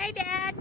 Hey, Dad.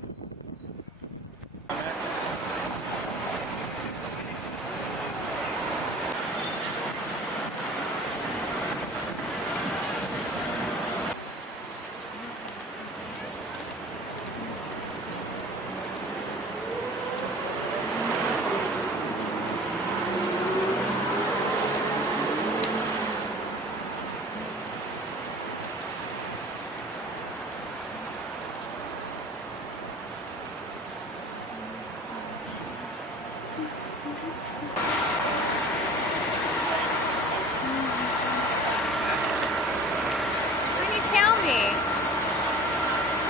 Can you tell me?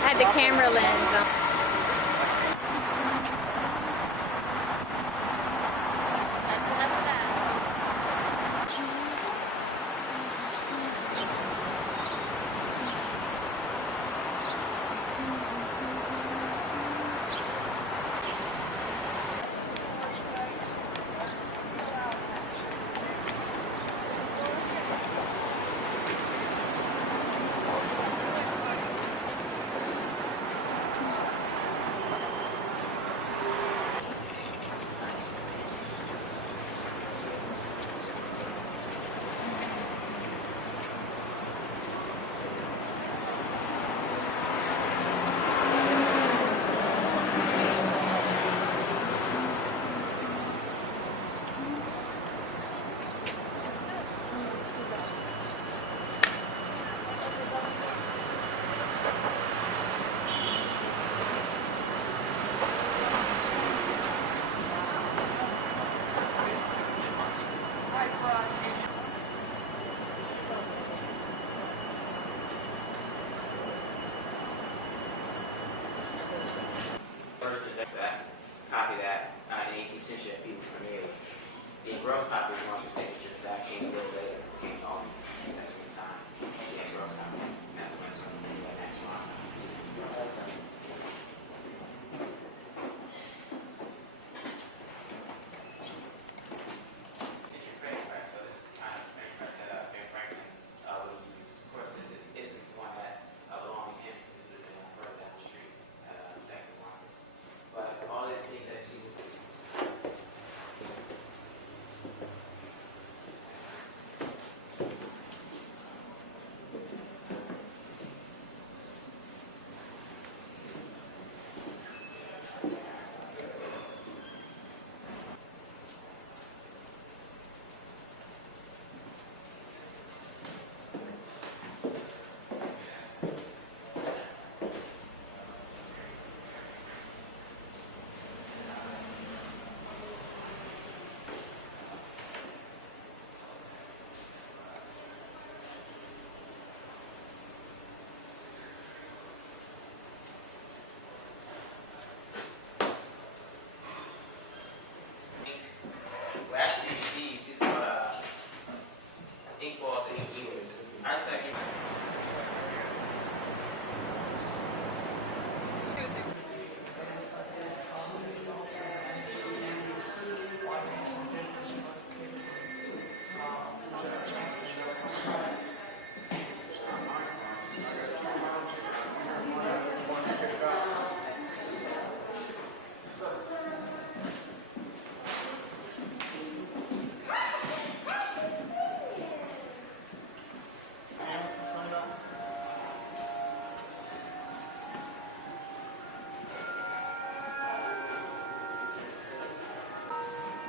I had the camera lens on. That's enough of that. So that's a copy that in the 18th century that people familiar with. The engrossed copy is one of the signatures that came a little later, came all these that's the time. The engrossed copy. That's when some of the actual so this kind of printing press that Ben Franklin will use. Of course, this isn't the one that belonged to him. This is the one further down the street, second one. But all the things that she was well, actually, these called ink balls and ink weavers. I just like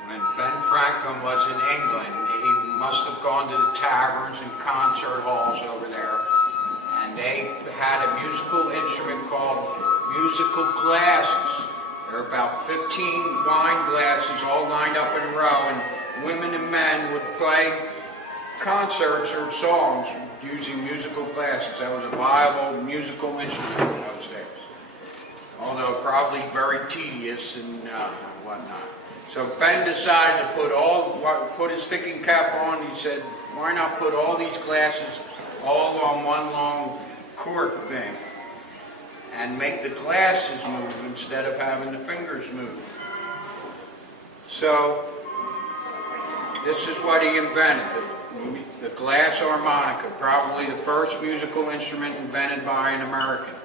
When Ben Franklin was in England, he must have gone to the taverns and concert halls over there, and they had a musical instrument called musical glasses. There were about 15 wine glasses all lined up in a row, and women and men would play concerts or songs using musical glasses. That was a viable musical instrument in those days, although probably very tedious and whatnot. So Ben decided to put his thinking cap on. He said, why not put all these glasses all on one long cork thing and make the glasses move instead of having the fingers move. So this is what he invented, the glass harmonica, probably the first musical instrument invented by an American.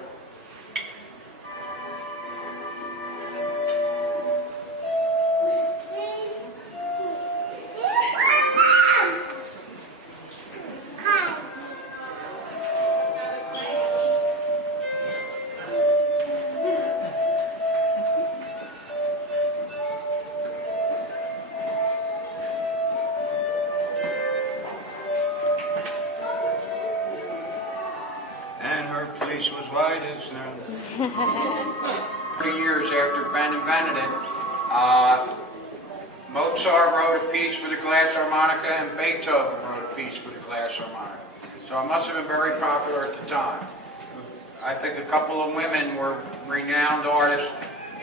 it is now. 30 years after Ben invented it, Mozart wrote a piece for the glass harmonica and Beethoven wrote a piece for the glass harmonica. So it must have been very popular at the time. I think a couple of women were renowned artists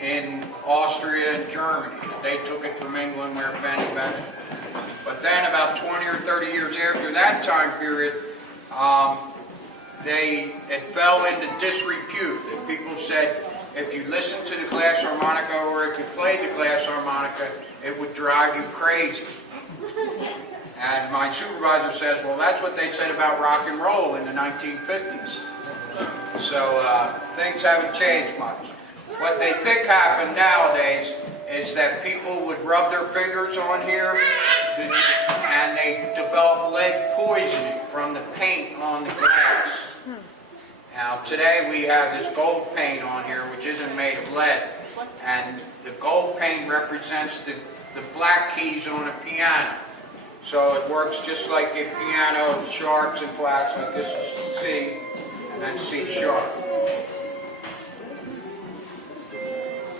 in Austria and Germany. They took it from England where Ben invented it. But then about 20 or 30 years after that time period, it fell into disrepute. That people said, if you listened to the glass harmonica or if you played the glass harmonica, it would drive you crazy. And my supervisor says, well, that's what they said about rock and roll in the 1950s. So things haven't changed much. What they think happened nowadays is that people would rub their fingers on here and they develop lead poisoning from the paint on the glass. Now today we have this gold paint on here which isn't made of lead, and the gold paint represents the black keys on a piano. So it works just like a piano, sharps and flats, like this is C and then C sharp.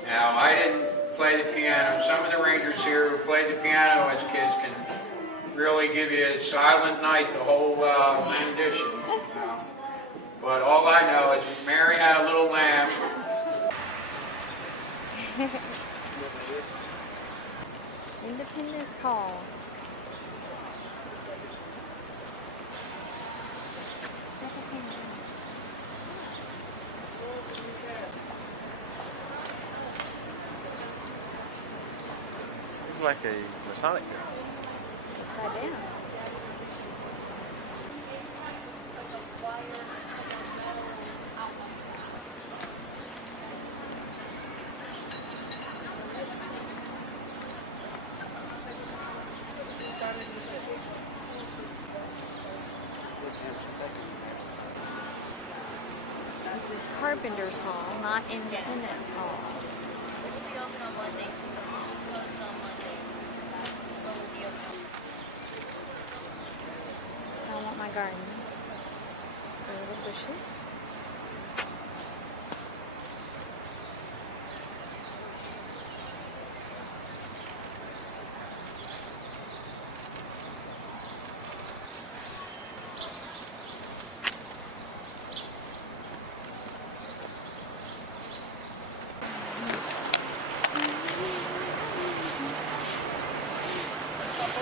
Now I didn't play the piano. Some of the Rangers here who played the piano as kids can really give you a Silent Night, the whole rendition. You know. But all I know is Mary had a little lamb. Independence Hall. It's like a Masonic thing. Upside down. This is Carpenter's Hall, not Independence Hall. We'll be open on Monday too. We usually close on Mondays. But we'll be open. I want my garden. The little bushes.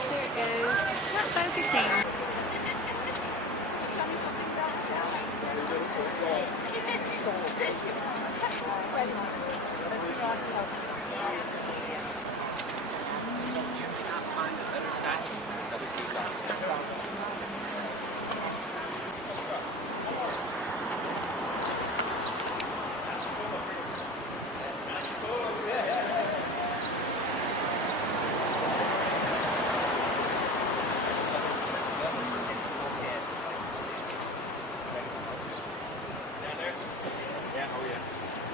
There it goes. It's not focusing.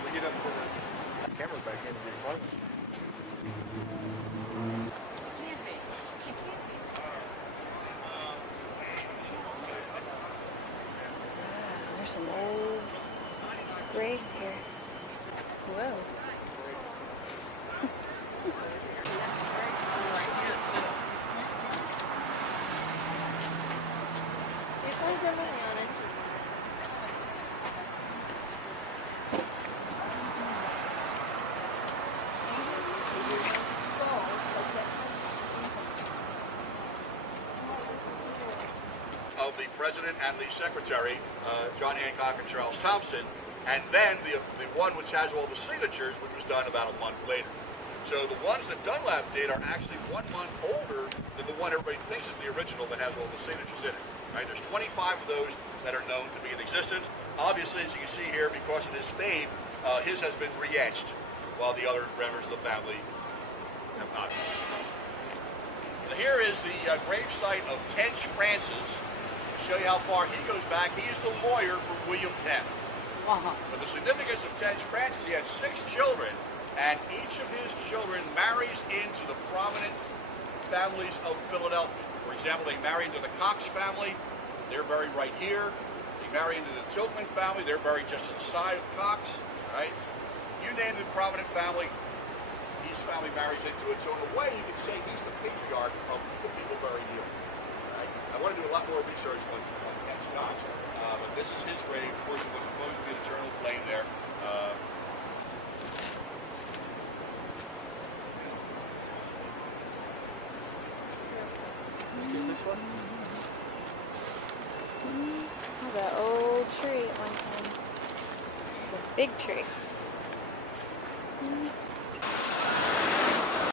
We get up to the camera back in and get close. There's some old graves here. Whoa. It was everything on it. Of the president and the secretary, John Hancock and Charles Thompson, and then the one which has all the signatures, which was done about a month later. So the ones that Dunlap did are actually 1 month older than the one everybody thinks is the original that has all the signatures in it. Right? There's 25 of those that are known to be in existence. Obviously, as you can see here, because of his fame, his has been re-etched, while the other members of the family have not. Now, here is the grave site of Tench Francis. Show you how far he goes back. He's the lawyer for William Penn. But the significance of Tench Francis, he had 6 children, and each of his children marries into the prominent families of Philadelphia. For example, they married into the Cox family. They're buried right here. You marry into the Tilghman family. They're buried just to the side of Cox, right? You name the prominent family, his family marries into it. So in a way, you could say he's the patriarch of the people buried here. Right? I want to do a lot more research on Ken Cox, but this is his grave. Of course, it was supposed to be an eternal flame there. Let's do this one. That old tree at one time. It's a big tree.